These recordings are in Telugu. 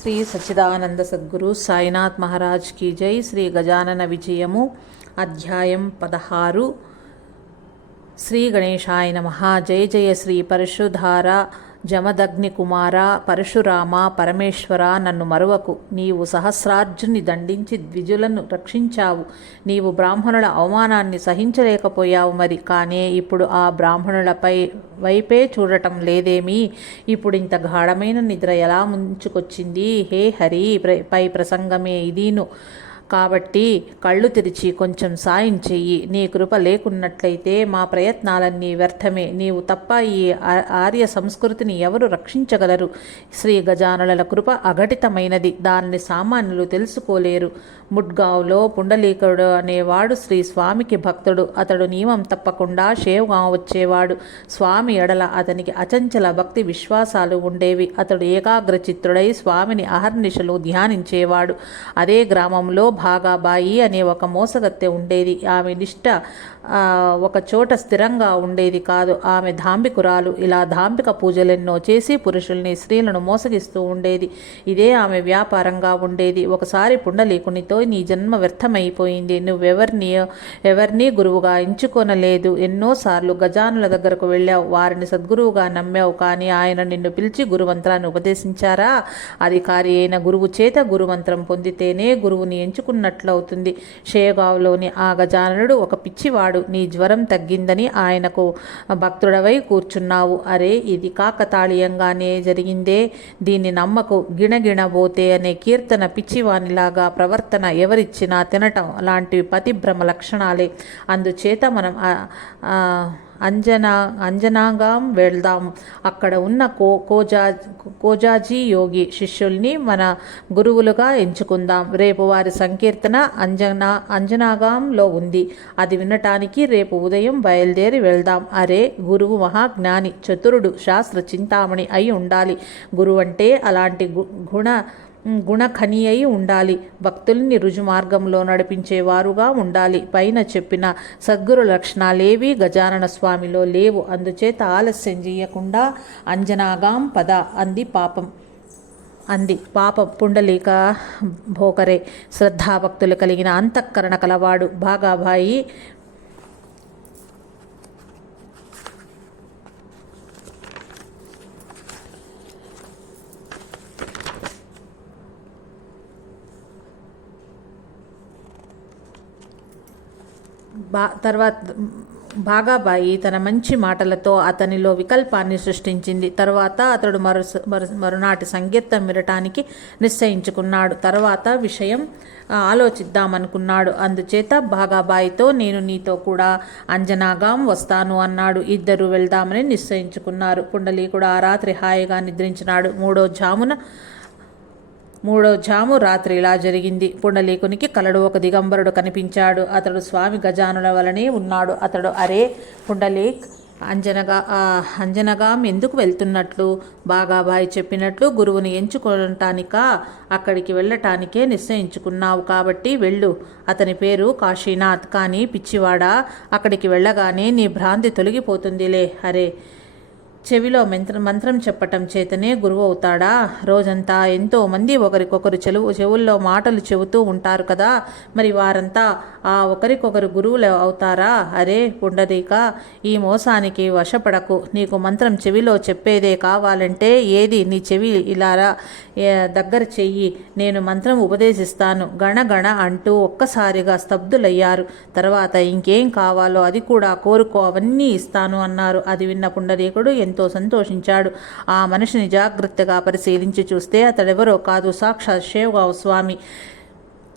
శ్రీ సచ్చిదానంద సద్గురు సాయినాథ్ మహారాజ్ కీ జై. శ్రీ గజానన విజయము అధ్యాయం పదహారు. శ్రీ గణేశాయ నమ. జయ జయ శ్రీ పరశుధార జమదగ్ని కుమార పరశురామ పరమేశ్వర నన్ను మరువకు. నీవు సహస్రార్జుని దండించి ద్విజులను రక్షించావు. నీవు బ్రాహ్మణుల అవమానాన్ని సహించలేకపోయావు మరి. కానీ ఇప్పుడు ఆ బ్రాహ్మణులపై వైపే చూడటం లేదేమీ? ఇప్పుడు ఇంత గాఢమైన నిద్ర ఎలా ముంచుకొచ్చింది? హే హరి ప్ర- పై ప్రసంగమే ఇదీను. కాబట్టి కళ్ళు తెరిచి కొంచెం సాయం చెయ్యి. నీ కృప లేకున్నట్లయితే మా ప్రయత్నాలన్నీ వ్యర్థమే. నీవు తప్ప ఈ ఆర్య సంస్కృతిని ఎవరు రక్షించగలరు? శ్రీ గజానుల కృప అఘటితమైనది. దానిని సామాన్యులు తెలుసుకోలేరు. ముడ్గావ్లో పుండలీకుడు అనేవాడు శ్రీ స్వామికి భక్తుడు. అతడు నియమం తప్పకుండా షేవ్గా వచ్చేవాడు. స్వామి ఎడల అతనికి అచంచల భక్తి విశ్వాసాలు ఉండేవి. అతడు ఏకాగ్రచిత్తుడై స్వామిని అహర్నిశలు ధ్యానించేవాడు. అదే గ్రామంలో భాగాబాయి అనే ఒక మోసగత్తె ఉండేది. ఆమె నిష్ట ఒక చోట స్థిరంగా ఉండేది కాదు. ఆమె ధాంబికురాలు. ఇలా ధాంబిక పూజలెన్నో చేసి పురుషుల్ని స్త్రీలను మోసగిస్తూ ఉండేది. ఇదే ఆమె వ్యాపారంగా ఉండేది. ఒకసారి పుండలీకునితో నీ జన్మ వ్యర్థమైపోయింది. నువ్వెవరిని ఎవరిని గురువుగా ఎంచుకొనలేదు. ఎన్నోసార్లు గజానుల దగ్గరకు వెళ్ళావు. వారిని సద్గురువుగా నమ్మావు. కానీ ఆయన నిన్ను పిలిచి గురుమంత్రాన్ని ఉపదేశించారా? అధికారి అయిన గురువు చేత గురుమంత్రం పొందితేనే గురువుని ఎంచుకున్నట్లవుతుంది. షేగావ్లోని ఆ గజానుడు ఒక పిచ్చివాడు. నీ జ్వరం తగ్గిందని ఆయనకు భక్తుడవై కూర్చున్నావు. అరే ఇది కాకతాళీయంగానే జరిగిందే. దీన్ని నమ్మకు గిణగిణబోతే అనే కీర్తన పిచ్చివానిలాగా ప్రవర్తన ఎవరిచ్చినా తినటం లాంటివి పతిభ్రమ లక్షణాలే. అందుచేత మనం అంజనా అంజనాగాం వెళ్దాం. అక్కడ ఉన్న కో కోజా కోజాజీ యోగి శిష్యుల్ని మన గురువులుగా ఎంచుకుందాం. రేపు వారి సంకీర్తన అంజనా అంజనాగాంలో ఉంది. అది వినటానికి రేపు ఉదయం బయలుదేరి వెళ్దాం. అరే గురువు మహాజ్ఞాని చతురుడు శాస్త్ర చింతామణి అయి ఉండాలి. గురువు అంటే అలాంటి గు- గుణ గుణఖని అయి ఉండాలి. భక్తుల్ని రుజుమార్గంలో నడిపించేవారుగా ఉండాలి. పైన చెప్పిన సద్గురు లక్షణాలేవి గజానన స్వామిలో లేవు. అందుచేత ఆలస్యం చేయకుండా అంజనాగాం పద అంది పాపం. అంది పాప పుండలీక భోకరే. శ్రద్ధాభక్తులు కలిగిన అంతఃకరణ కలవాడు. భాగాభాయి బా తర్వాత బాగాబాయి తన మంచి మాటలతో అతనిలో వికల్పాన్ని సృష్టించింది. తర్వాత అతడు మరు మరునాటి సంగీతం వినటానికి నిశ్చయించుకున్నాడు. తర్వాత విషయం ఆలోచిద్దామనుకున్నాడు. అందుచేత బాగాబాయితో నేను నీతో కూడా అంజనాగాం వస్తాను అన్నాడు. ఇద్దరు వెళ్దామని నిశ్చయించుకున్నారు. పుండలీకుడు ఆ రాత్రి హాయిగా నిద్రించినాడు. మూడో జామున మూడో జాము రాత్రి ఇలా జరిగింది. పుండలీకునికి కలడు ఒక దిగంబరుడు కనిపించాడు. అతడు స్వామి గజానుల వలనే ఉన్నాడు. అతడు అరే పుండలీక్ అంజనగా అంజనగాం ఎందుకు వెళ్తున్నట్లు? బాగాబాయి చెప్పినట్లు గురువుని ఎంచుకోవటానిక? అక్కడికి వెళ్ళటానికే నిశ్చయించుకున్నావు కాబట్టి వెళ్ళు. అతని పేరు కాశీనాథ్. కానీ పిచ్చివాడా అక్కడికి వెళ్ళగానే నీ భ్రాంతి తొలగిపోతుందిలే. అరే చెవిలో మంత్ర మంత్రం చెప్పటం చేతనే గురువు అవుతాడా? రోజంతా ఎంతో మంది ఒకరికొకరు చెలువు చెవుల్లో మాటలు చెబుతూ ఉంటారు కదా. మరి వారంతా ఆ ఒకరికొకరు గురువులు అవుతారా? అరే పుండరీక ఈ మోసానికి వశపడకు. నీకు మంత్రం చెవిలో చెప్పేదే కావాలంటే ఏది? నీ చెవి ఇలారా? దగ్గర చెయ్యి. నేను మంత్రం ఉపదేశిస్తాను. గణ గణ అంటూ ఒక్కసారిగా స్తబ్దులయ్యారు. తర్వాత ఇంకేం కావాలో అది కూడా కోరుకో అవన్నీ ఇస్తాను అన్నారు. అది విన్న పుండరీకుడు ఎంతో సంతోషించాడు. ఆ మనిషిని జాగ్రత్తగా పరిశీలించి చూస్తే అతడెవరో కాదు సాక్షాత్ శేవగావు స్వామి.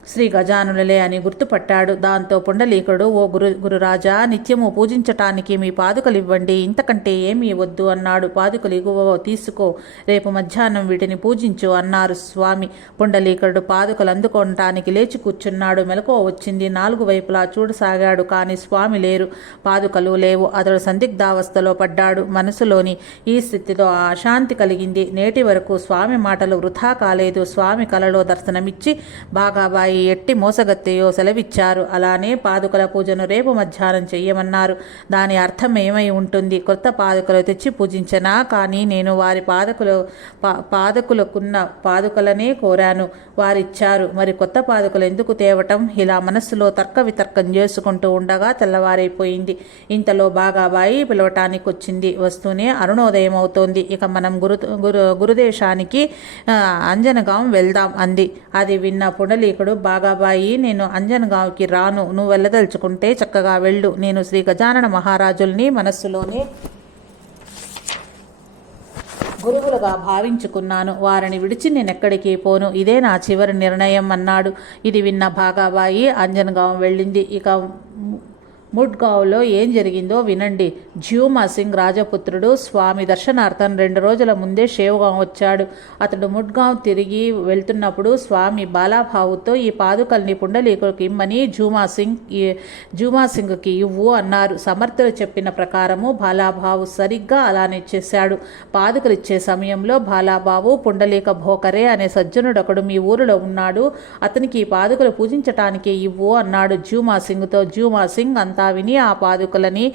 శ్రీ గజానులలే అని గుర్తుపట్టాడు. దాంతో పుండలీకుడు ఓ గురు గురురాజా నిత్యము పూజించటానికి మీ పాదుకలు ఇవ్వండి ఇంతకంటే ఏమీ వద్దు అన్నాడు. పాదుకలు ఇగువ తీసుకో. రేపు మధ్యాహ్నం వీటిని పూజించు అన్నారు స్వామి. పుండలీకుడు పాదుకలు అందుకోవటానికి లేచి కూర్చున్నాడు. మెలకువ వచ్చింది. నాలుగు వైపులా చూడసాగాడు. కానీ స్వామి లేరు. పాదుకలు లేవు. అతడు సందిగ్ధావస్థలో పడ్డాడు. మనసులోని ఈ స్థితిలో అశాంతి కలిగింది. నేటి వరకు స్వామి మాటలు వృథా కాలేదు. స్వామి కలలో దర్శనమిచ్చి బాగాబాయి బాగాబాయి ఎట్టి మోసగత్తెయో సెలవిచ్చారు. అలానే పాదుకల పూజను రేపు మధ్యాహ్నం చెయ్యమన్నారు. దాని అర్థం ఏమై ఉంటుంది? కొత్త పాదుకలు తెచ్చి పూజించనా? కానీ నేను వారి పాదకులు పా పాదకులకున్న పాదుకలనే కోరాను. వారిచ్చారు. మరి కొత్త పాదుకలు ఎందుకు తేవటం? ఇలా మనస్సులో తర్క వితర్కం చేసుకుంటూ ఉండగా తెల్లవారైపోయింది. ఇంతలో బాగాబాయి పిలవటానికి వచ్చింది వస్తూనే అరుణోదయం అవుతోంది ఇక మనం గురు గురు గురుదేశానికి అంజనగాం వెళ్దాం అంది. అది విన్న పుండలీకుడు బాగాబాయి నేను అంజన్గావ్కి రాను. నువ్వు వెళ్ళదలుచుకుంటే చక్కగా వెళ్ళు. నేను శ్రీ గజానన మహారాజుల్ని మనస్సులోనే గురువులుగా భావించుకున్నాను. వారిని విడిచి నేను ఎక్కడికి పోను? ఇదే నా చివరి నిర్ణయం అన్నాడు. ఇది విన్న బాగాబాయి అంజన్గావ్ వెళ్ళింది. ఇక ముడ్గావ్లో ఏం జరిగిందో వినండి. జ్యూమా సింగ్ రాజపుత్రుడు స్వామి దర్శనార్థం రెండు రోజుల ముందే షేవ్గాం వచ్చాడు. అతడు ముడ్గావ్ తిరిగి వెళ్తున్నప్పుడు స్వామి బాలాభావుతో ఈ పాదుకల్ని పుండలీకులకు ఇమ్మని జూమా సింగ్ జూమా సింగ్కి ఇవ్వు అన్నారు. సమర్థులు చెప్పిన ప్రకారము బాలాభావు సరిగ్గా అలానే చేశాడు. పాదుకలు ఇచ్చే సమయంలో బాలాభావు పుండలీక భోకరే అనే సజ్జనుడొకడు మీ ఊరిలో ఉన్నాడు. అతనికి ఈ పాదుకలు పూజించటానికి ఇవ్వు అన్నాడు జూమా సింగ్తో. జూమా సింగ్ అంతా విని ఆ పాదుకులని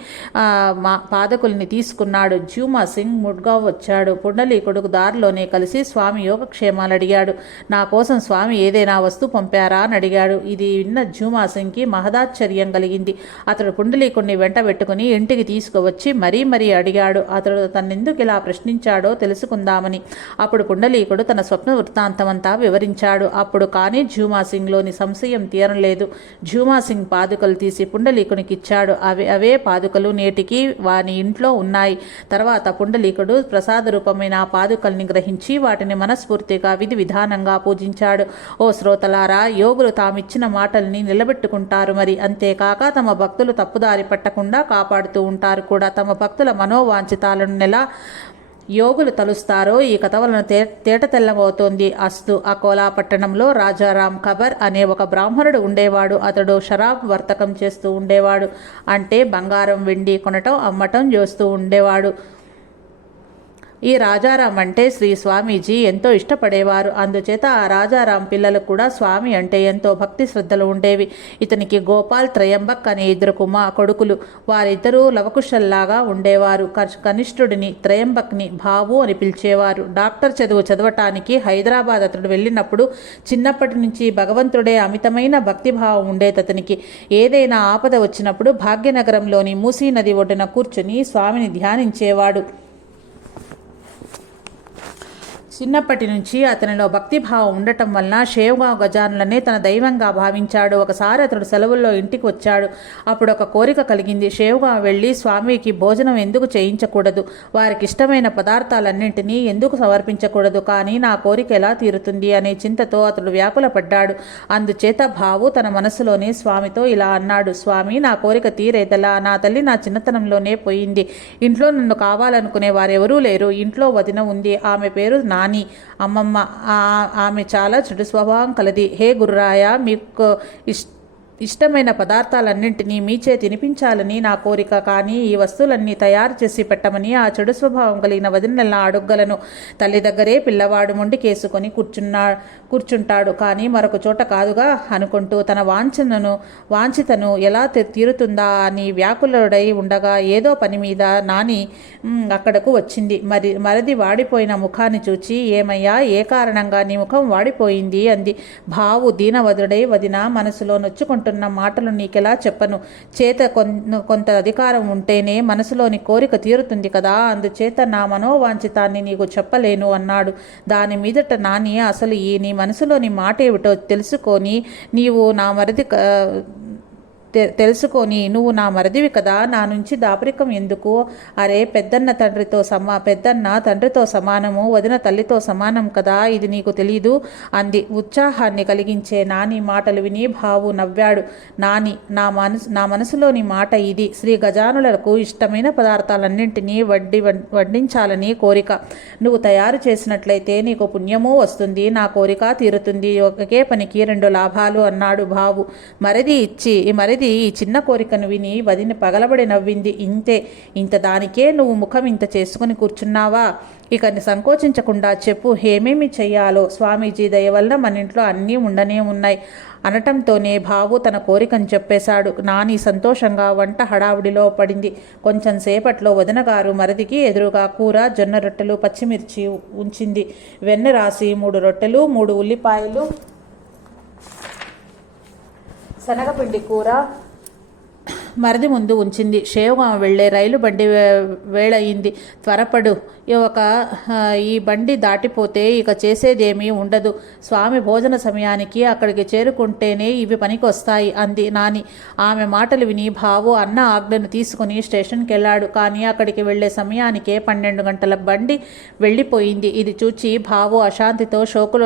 మా పాదకుల్ని తీసుకున్నాడు. జ్యూమా సింగ్ ముడ్గావ్ వచ్చాడు. పుండలీకుడు దారిలోనే కలిసి స్వామి యోగక్షేమాలు అడిగాడు. నా కోసం స్వామి ఏదైనా వస్తువు పంపారా అని అడిగాడు. ఇది విన్న జూమా సింగ్కి మహదాశ్చర్యం కలిగింది. అతడు పుండలీకుడిని వెంట పెట్టుకుని ఇంటికి తీసుకువచ్చి మరీ మరీ అడిగాడు. అతడు తన్నెందుకు ఇలా ప్రశ్నించాడో తెలుసుకుందామని. అప్పుడు పుండలీకుడు తన స్వప్న వృత్తాంతమంతా వివరించాడు. అప్పుడు కానీ జ్యూమా సింగ్లోని సంశయం తీరలేదు. జ్యూమా సింగ్ పాదుకలు తీసి పుండలీకునికి ఇచ్చాడు. అవే అవే పాదుకలు నేటికి వాని ఇంట్లో ఉన్నాయి. తర్వాత పుండలీకుడు ప్రసాద రూపమైన ఆ పాదుకల్ని గ్రహించి వాటిని మనస్ఫూర్తిగా విధి విధానంగా పూజించాడు. ఓ శ్రోతలారా యోగులు తామిచ్చిన మాటల్ని నిలబెట్టుకుంటారు మరి. అంతేకాక తమ భక్తులు తప్పుదారి పట్టకుండా కాపాడుతూ ఉంటారు కూడా. తమ భక్తుల మనోవాంఛితాలను నెల యోగులు తలుస్తారో ఈ కథ వలన తే తేట తెల్లమవుతోంది అస్తు అకోలా పట్టణంలో రాజారాం ఖబర్ అనే ఒక బ్రాహ్మణుడు ఉండేవాడు. అతడు షరాబ్ వర్తకం చేస్తూ ఉండేవాడు. అంటే బంగారం వెండి కొనటం అమ్మటం చేస్తూ ఉండేవాడు. ఈ రాజారాం అంటే శ్రీ స్వామీజీ ఎంతో ఇష్టపడేవారు. అందుచేత ఆ రాజారాం పిల్లలు కూడా స్వామి అంటే ఎంతో భక్తి శ్రద్ధలు ఉండేవి. ఇతనికి గోపాల్ త్రయంబక్ అనే ఇద్దరు కుమా కొడుకులు. వారిద్దరూ లవకుశల్లాగా ఉండేవారు. కనిష్ఠుడిని త్రయంబక్ని బాబు అని పిలిచేవారు. డాక్టర్ చదువు చదవటానికి హైదరాబాద్ అతడు వెళ్ళినప్పుడు చిన్నప్పటి నుంచి భగవంతుడే అమితమైన భక్తిభావం ఉండేది అతనికి. ఏదైనా ఆపద వచ్చినప్పుడు భాగ్యనగరంలోని మూసీ నది ఒడ్డున కూర్చుని స్వామిని ధ్యానించేవాడు. చిన్నప్పటి నుంచి అతనిలో భక్తిభావం ఉండటం వలన షేవ్గావ్ గజానులనే తన దైవంగా భావించాడు. ఒకసారి అతడు సెలవుల్లో ఇంటికి వచ్చాడు. అప్పుడు ఒక కోరిక కలిగింది. షేవ్గా వెళ్ళి స్వామికి భోజనం ఎందుకు చేయించకూడదు? వారికి ఇష్టమైన పదార్థాలన్నింటినీ ఎందుకు సమర్పించకూడదు? కానీ నా కోరిక ఎలా తీరుతుంది? అనే చింతతో అతడు వ్యాకులపడ్డాడు. అందుచేత భావు తన మనసులోనే స్వామితో ఇలా అన్నాడు. స్వామి నా కోరిక తీరేదలా? నా తల్లి నా చిన్నతనంలోనే పోయింది. ఇంట్లో నన్ను కావాలనుకునే వారెవరూ లేరు. ఇంట్లో వదిన ఉంది. ఆమె పేరు నాని. అని అమ్మమ్మ ఆ- ఆమె చాలా చెడు స్వభావం కలది. హే గుర్రాయ మీకు ఇష్ట ఇష్టమైన పదార్థాలన్నింటినీ మీచే తినిపించాలని నా కోరిక. కానీ ఈ వస్తువులన్నీ తయారు చేసి పెట్టమని ఆ చెడు స్వభావం కలిగిన వదినలా అడుగ్గలను తల్లి దగ్గరే పిల్లవాడు మొండికేసుకొని కూర్చున్నా కూర్చుంటాడు. కానీ మరొక చోట కాదుగా అనుకుంటూ తన వాంఛనను వాంఛితను ఎలా తీ- తీరుతుందా అని వ్యాకులుడై ఉండగా ఏదో పని మీద నాని అక్కడకు వచ్చింది. మరి మరిది వాడిపోయిన ముఖాన్ని చూచి ఏమయ్యా ఏ కారణంగా నీ ముఖం వాడిపోయింది? అంది. భావు దీనవదుడై వదిన మనసులో నొచ్చుకుంటూ నొచ్చుకుంటున్న మాటలు నీకెలా చెప్పను? చేత కొన్- కొంత అధికారం ఉంటేనే మనసులోని కోరిక తీరుతుంది కదా? అందుచేత నా మనోవాంఛితాన్ని నీకు చెప్పలేను అన్నాడు. దాని మీదట నాని అసలు ఈ నీ మనసులోని మాట ఏమిటో తెలుసుకొని నీవు నా మరిది తెలుసుకొని నువ్వు నా మరిదివి కదా నా నుంచి దాపరికం ఎందుకు? అరే పెద్దన్న తండ్రితో సమా పెద్దన్న తండ్రితో సమానము వదిన తల్లితో సమానం కదా ఇది నీకు తెలీదు అంది. ఉత్సాహాన్ని కలిగించే నాని మాటలు విని భావు నవ్వాడు. నాని నా మనసు నా మనసులోని మాట ఇది. శ్రీ గజానులకు ఇష్టమైన పదార్థాలన్నింటినీ వడ్డి వడ్డించాలని కోరిక. నువ్వు తయారు చేసినట్లయితే నీకు పుణ్యము వస్తుంది నా కోరిక తీరుతుంది ఒకే పనికి రెండు లాభాలు అన్నాడు భావు మరిది ఇచ్చి ఈ మరిది మరిది ఈ చిన్న కోరికను విని వదిన పగలబడి నవ్వింది. ఇంతే ఇంత దానికే నువ్వు ముఖం ఇంత చేసుకుని కూర్చున్నావా? ఇక సంకోచించకుండా చెప్పు ఏమేమి చెయ్యాలో? స్వామీజీ దయ వల్ల మన ఇంట్లో అన్నీ ఉండనే ఉన్నాయి. అనటంతోనే బాబు తన కోరికను చెప్పేశాడు. నాని సంతోషంగా వంట హడావుడిలో పడింది. కొంచెం సేపట్లో వదనగారు మరదికి ఎదురుగా కూర జొన్న రొట్టెలు పచ్చిమిర్చి ఉంచింది. వెన్న రాసి మూడు రొట్టెలు మూడు ఉల్లిపాయలు శనగపిండి కూర మరది ముందు ఉంచింది. షేవ్గాం వెళ్ళే రైలు బండి వే- వేళయింది త్వరపడు. ఈ ఒక ఈ బండి దాటిపోతే ఇక చేసేదేమీ ఉండదు. స్వామి భోజన సమయానికి అక్కడికి చేరుకుంటేనే ఇవి పనికొస్తాయి అంది నాని. ఆమె మాటలు విని బావు అన్న ఆజ్ఞను తీసుకుని స్టేషన్కి వెళ్ళాడు కానీ అక్కడికి వెళ్ళే సమయానికే పన్నెండు గంటల బండి వెళ్ళిపోయింది. ఇది చూచి బావు అశాంతితో శోకుల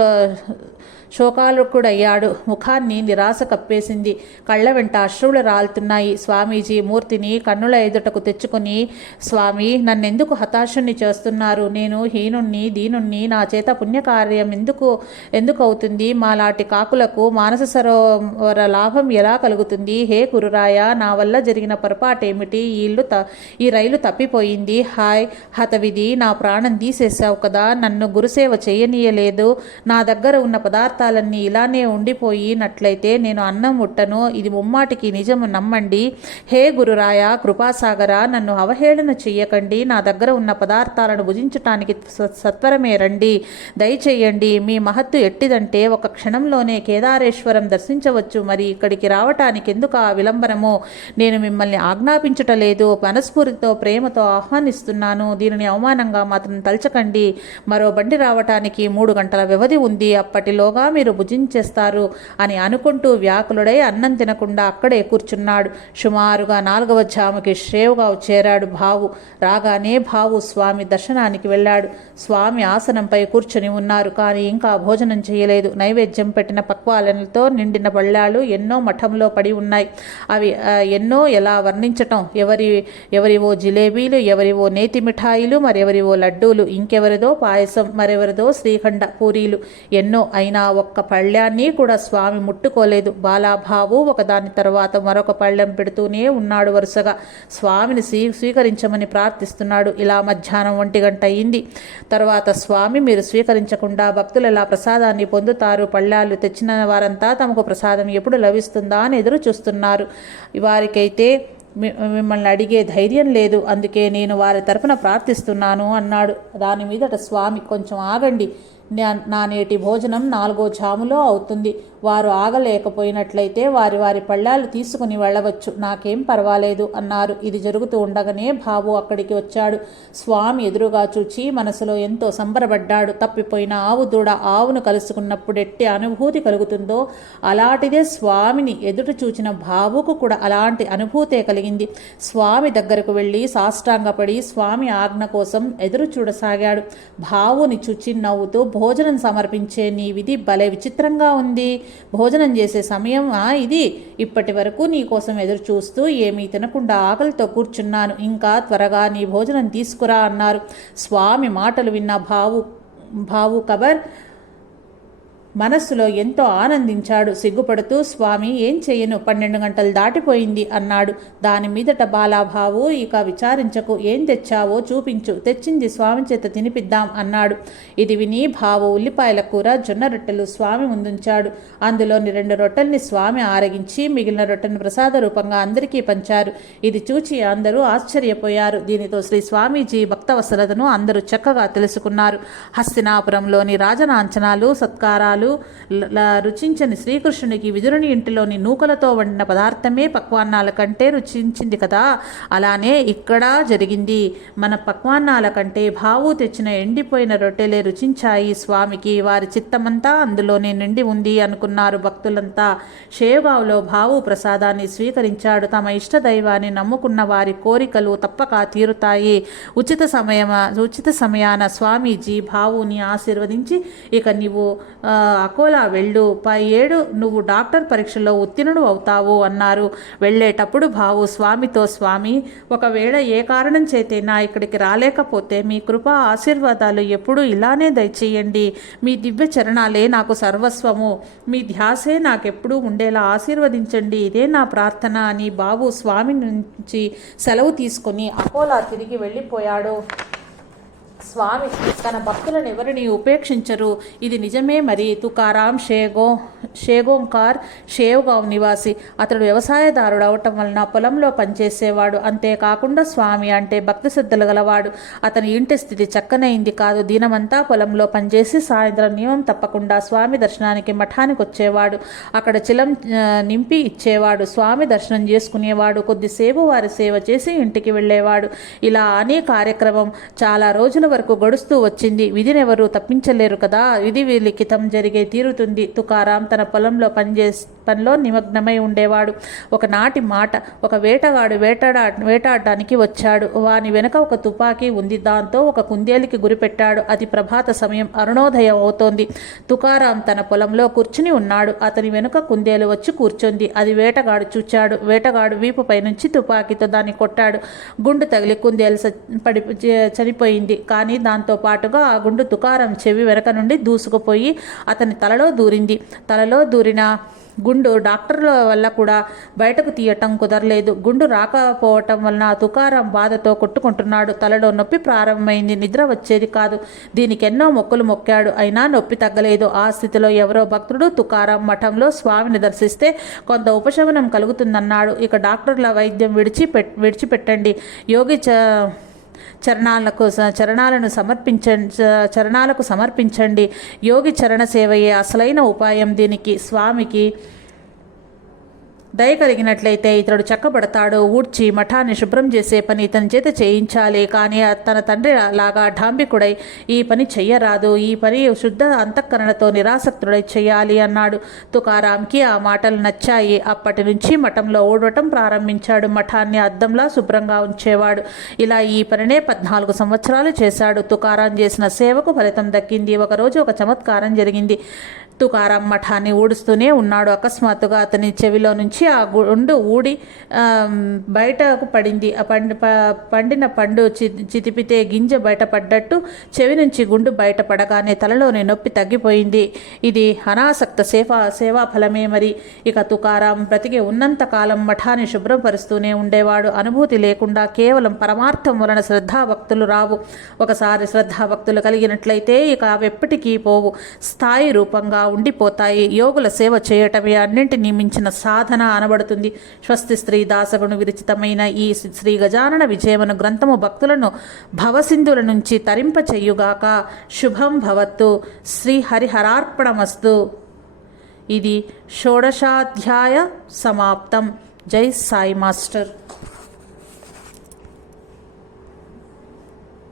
శోకాలుకుడయ్యాడు. ముఖాన్ని నిరాశ కప్పేసింది. కళ్ళ వెంట అశ్రువులు రాలుతున్నాయి. స్వామీజీ మూర్తిని కన్నుల ఎదుటకు తెచ్చుకుని స్వామి నన్నెందుకు హతాశుణ్ణి చేస్తున్నారు? నేను హీనుణ్ణి దీనుణ్ణి నా చేత పుణ్యకార్యం ఎందుకు ఎందుకు అవుతుంది మాలాంటి కాకులకు మానస సరోవర లాభం ఎలా కలుగుతుంది? హే గురురాయ నా వల్ల జరిగిన పొరపాటేమిటి? ఈ ఇల్లు త ఈ రైలు తప్పిపోయింది. హాయ్ హతవిధి నా ప్రాణం తీసేసావు కదా. నన్ను గురుసేవ చేయనీయలేదు. నా దగ్గర ఉన్న పదార్థాలన్నీ ఇలానే ఉండిపోయినట్లయితే నేను అన్నం ఉట్టను ఇది ముమ్మాటికి నిజము నమ్మండి. హే గురురాయ కృపాసాగర నన్ను అవహేళన చెయ్యకండి. నా దగ్గర ఉన్న పదార్థాలను భుజించటానికి సత్వరమే రండి. దయచేయండి. మీ మహత్తు ఎట్టిదంటే ఒక క్షణంలోనే కేదారేశ్వరం దర్శించవచ్చు. మరి ఇక్కడికి రావటానికి ఎందుకు ఆ విలంబనము నేను మిమ్మల్ని ఆజ్ఞాపించటలేదు మనస్ఫూర్తితో ప్రేమతో ఆహ్వానిస్తున్నాను. దీనిని అవమానంగా మాత్రం తలచకండి. మరో బండి రావటానికి మూడు గంటల వ్యవధి ఉంది. అప్పటిలో అప్పటిలోగా మీరు భుజించేస్తారు అని అనుకుంటూ వ్యాకులుడై అన్నం తినకుండా అక్కడే కూర్చున్నాడు. సుమారుగా నాలుగవ జామకి శ్రేవుగా చేరాడు భావు రాగానే భావు స్వామి దర్శనానికి వెళ్ళాడు. స్వామి ఆసనంపై కూర్చుని ఉన్నారు. కానీ ఇంకా భోజనం చేయలేదు. నైవేద్యం పెట్టిన పక్వాలనలతో నిండిన బళ్ళాలు ఎన్నో మఠంలో పడి ఉన్నాయి. అవి ఎన్నో ఎలా వర్ణించటం? ఎవరి ఎవరివో జిలేబీలు ఎవరివో నేతి మిఠాయిలు మరెవరివో లడ్డూలు ఇంకెవరిదో పాయసం మరెవరిదో శ్రీఖండ పూరీలు ఎన్నో అయిన ఒక్క పళ్ళ్యాన్ని కూడా స్వామి ముట్టుకోలేదు. బాలాభావు ఒకదాని తర్వాత మరొక పళ్ళెం పెడుతూనే ఉన్నాడు వరుసగా. స్వామిని స్వీ స్వీకరించమని ప్రార్థిస్తున్నాడు. ఇలా మధ్యాహ్నం ఒంటి గంట అయింది. తర్వాత స్వామి మీరు స్వీకరించకుండా భక్తులు ఎలా ప్రసాదాన్ని పొందుతారు? పళ్ళాలు తెచ్చిన వారంతా తమకు ప్రసాదం ఎప్పుడు లభిస్తుందా అని ఎదురు చూస్తున్నారు. వారికైతే మిమ్మల్ని అడిగే ధైర్యం లేదు. అందుకే నేను వారి తరఫున ప్రార్థిస్తున్నాను అన్నాడు. దాని మీదట స్వామి కొంచెం ఆగండి. నా- నేటి భోజనం నాలుగో జాములో అవుతుంది. వారు ఆగలేకపోయినట్లయితే వారి వారి పళ్ళాలు తీసుకుని వెళ్ళవచ్చు. నాకేం పర్వాలేదు అన్నారు. ఇది జరుగుతూ ఉండగానే బాబు అక్కడికి వచ్చాడు. స్వామి ఎదురుగా చూచి మనసులో ఎంతో సంబరపడ్డాడు. తప్పిపోయిన ఆవు దూడ ఆవును కలుసుకున్నప్పుడు ఎట్టి అనుభూతి కలుగుతుందో అలాంటిదే స్వామిని ఎదుట చూచిన బాబుకు కూడా అలాంటి అనుభూతే కలిగింది. స్వామి దగ్గరకు వెళ్ళి సాష్టాంగపడి స్వామి ఆజ్ఞ కోసం ఎదురు చూడసాగాడు. భావుని చూచి నవ్వుతూ భోజనం సమర్పించే నీ విధి భలే విచిత్రంగా ఉంది. భోజనం చేసే సమయం ఆ ఇది. ఇప్పటి వరకు నీ కోసం ఎదురు చూస్తూ ఏమీ తినకుండా ఆకలితో కూర్చున్నాను. ఇంకా త్వరగా నీ భోజనం తీసుకురా అన్నారు. స్వామి మాటలు విన్న భావు భావు కబర్ మనస్సులో ఎంతో ఆనందించాడు. సిగ్గుపడుతూ స్వామి ఏం చెయ్యను పన్నెండు గంటలు దాటిపోయింది అన్నాడు. దాని మీదట బాలాభావు ఇక విచారించకు. ఏం తెచ్చావో చూపించు. తెచ్చింది స్వామి చేత తినిపిద్దాం అన్నాడు. ఇది విని భావు ఉల్లిపాయల కూర జొన్న రొట్టెలు స్వామి ముందుంచాడు. అందులోని రెండు రొట్టెల్ని స్వామి ఆరగించి మిగిలిన రొట్టెను ప్రసాద రూపంగా అందరికీ పంచారు. ఇది చూచి అందరూ ఆశ్చర్యపోయారు. దీనితో శ్రీ స్వామీజీ భక్తవసలతను అందరూ చక్కగా తెలుసుకున్నారు. హస్తినాపురంలోని రాజనాంచనాలు సత్కారాలు పదార్థాలు రుచించని శ్రీకృష్ణునికి విదురుని ఇంటిలోని నూకలతో వండిన పదార్థమే పక్వాన్నాల కంటే రుచించింది కదా. అలానే ఇక్కడ జరిగింది. మన పక్వాన్నాల కంటే భావు తెచ్చిన ఎండిపోయిన రొట్టెలే రుచించాయి. స్వామికి వారి చిత్తమంతా అందులోనే నిండి ఉంది అనుకున్నారు భక్తులంతా. షేబావులో భావు ప్రసాదాన్ని స్వీకరించాడు. తమ ఇష్ట దైవాన్ని నమ్ముకున్న వారి కోరికలు తప్పక తీరుతాయి. ఉచిత సమయమ ఉచిత సమయాన స్వామీజీ భావుని ఆశీర్వదించి ఇక నీవు ఆ, అకోలా వెళ్ళు. పై ఏడు నువ్వు డాక్టర్ పరీక్షలో ఉత్తీర్ణుడు అవుతావు అన్నారు. వెళ్ళేటప్పుడు బావు స్వామితో స్వామి ఒకవేళ ఏ కారణం చేతైనా ఇక్కడికి రాలేకపోతే మీ కృప ఆశీర్వాదాలు ఎప్పుడూ ఇలానే దయచేయండి. మీ దివ్య చరణాలే నాకు సర్వస్వము. మీ ధ్యాసే నాకెప్పుడూ ఉండేలా ఆశీర్వదించండి. ఇదే నా ప్రార్థన అని బాబు స్వామి నుంచి సెలవు తీసుకొని అకోలా తిరిగి వెళ్ళిపోయాడు. స్వామి తన భక్తులను ఎవరిని ఉపేక్షించరు? ఇది నిజమే మరి. తుకారాం షేగో షేగోంకార్ షేవ్గావ్ నివాసి. అతడు వ్యవసాయదారుడు అవటం వలన పొలంలో పనిచేసేవాడు. అంతేకాకుండా స్వామి అంటే భక్తి శ్రద్ధలు గలవాడు. అతని ఇంటి స్థితి చక్కనైంది కాదు. దీనమంతా పొలంలో పనిచేసి సాయంత్రం నియమం తప్పకుండా స్వామి దర్శనానికి మఠానికి వచ్చేవాడు అక్కడ చిలం నింపి ఇచ్చేవాడు. స్వామి దర్శనం చేసుకునేవాడు. కొద్దిసేపు వారి సేవ చేసి ఇంటికి వెళ్ళేవాడు. ఇలా అనే కార్యక్రమం చాలా రోజుల వరకు గడుస్తూ వచ్చింది. విధినెవరూ తప్పించలేరు కదా. విధి లిఖితం జరిగే తీరుతుంది. తుకారాం తన పొలంలో పనిచే పనిలో నిమగ్నమై ఉండేవాడు. ఒకనాటి మాట ఒక వేటగాడు వేటాడా వేటాడడానికి వచ్చాడు. వాని వెనక ఒక తుపాకీ ఉంది. దాంతో ఒక కుందేలికి గురిపెట్టాడు అది ప్రభాత సమయం అరుణోదయం అవుతోంది. తుకారాం తన పొలంలో కూర్చుని ఉన్నాడు. అతని వెనుక కుందేలు వచ్చి కూర్చుంది. అది వేటగాడు చూచాడు. వేటగాడు వీపుపై నుంచి తుపాకీతో దాన్ని కొట్టాడు. గుండు తగిలి కుందేలు పడి చనిపోయింది. కానీ దాంతో పాటుగా ఆ గుండు తుకారం చెవి వెనక నుండి దూసుకుపోయి అతని తలలో దూరింది. తలలో దూరిన గుండు డాక్టర్ల వల్ల కూడా బయటకు తీయటం కుదరలేదు. గుండు రాకపోవటం వలన తుకారం బాధతో కొట్టుకుంటున్నాడు. తలలో నొప్పి ప్రారంభమైంది. నిద్ర వచ్చేది కాదు. దీనికి ఎన్నో మొక్కులు మొక్కాడు. అయినా నొప్పి తగ్గలేదు. ఆ స్థితిలో ఎవరో భక్తుడు తుకారం మఠంలో స్వామిని దర్శిస్తే కొంత ఉపశమనం కలుగుతుందన్నాడు. ఇక డాక్టర్ల వైద్యం విడిచి విడిచిపెట్టండి. యోగి చ చరణాలకు చరణాలను సమర్పించండి చరణాలకు సమర్పించండి. యోగి చరణ సేవయే అసలైన ఉపాయం దీనికి. స్వామికి దయ కలిగినట్లయితే ఇతడు చక్కబడతాడు ఊడ్చి మఠాన్ని శుభ్రం చేసే పని ఇతని చేత చేయించాలి. కానీ తన తండ్రి లాగా ఢాంబికుడై ఈ పని చెయ్యరాదు. ఈ పని శుద్ధ అంతఃకరణతో నిరాసక్తుడై చేయాలి అన్నాడు. తుకారాంకి ఆ మాటలు నచ్చాయి. అప్పటి నుంచి మఠంలో ఊడవటం ప్రారంభించాడు. మఠాన్ని అద్దంలా శుభ్రంగా ఉంచేవాడు. ఇలా ఈ పనినే పద్నాలుగు సంవత్సరాలు చేశాడు. తుకారాం చేసిన సేవకు ఫలితం దక్కింది. ఒకరోజు ఒక చమత్కారం జరిగింది. తుకారాం మఠాన్ని ఊడుస్తూనే ఉన్నాడు. అకస్మాత్తుగా అతని చెవిలో నుంచి ఆ గుండు ఊడి బయటకు పడింది. ఆ పండి పండిన పండు చి చితిపితే గింజ బయటపడ్డట్టు చెవి నుంచి గుండు బయటపడగానే తలలోని నొప్పి తగ్గిపోయింది. ఇది అనాసక్త సేవా సేవా ఫలమే మరి. ఇక తుకారాం బ్రతికి ఉన్నంత కాలం మఠాన్ని శుభ్రపరుస్తూనే ఉండేవాడు. అనుభూతి లేకుండా కేవలం పరమార్థం వలన శ్రద్ధాభక్తులు రావు. ఒకసారి శ్రద్ధాభక్తులు కలిగినట్లయితే ఇక అవి ఎప్పటికీ పోవు. స్థాయి రూపంగా ఉండిపోతాయి. యోగుల సేవ చేయటమే అన్నింటినీ మించిన సాధన. అనబడుతుంది స్వస్తి స్త్రీ దాసగును విరచితమైన ఈ శ్రీ గజానన విజయమును గ్రంథము భక్తులను భవసింధుల నుంచి తరింప చెయ్యుగాక శుభం భవత్తు. శ్రీ హరిహరార్పణమస్తు. ఇది షోడశాధ్యాయ సమాప్తం. జై సాయి మాస్టర్.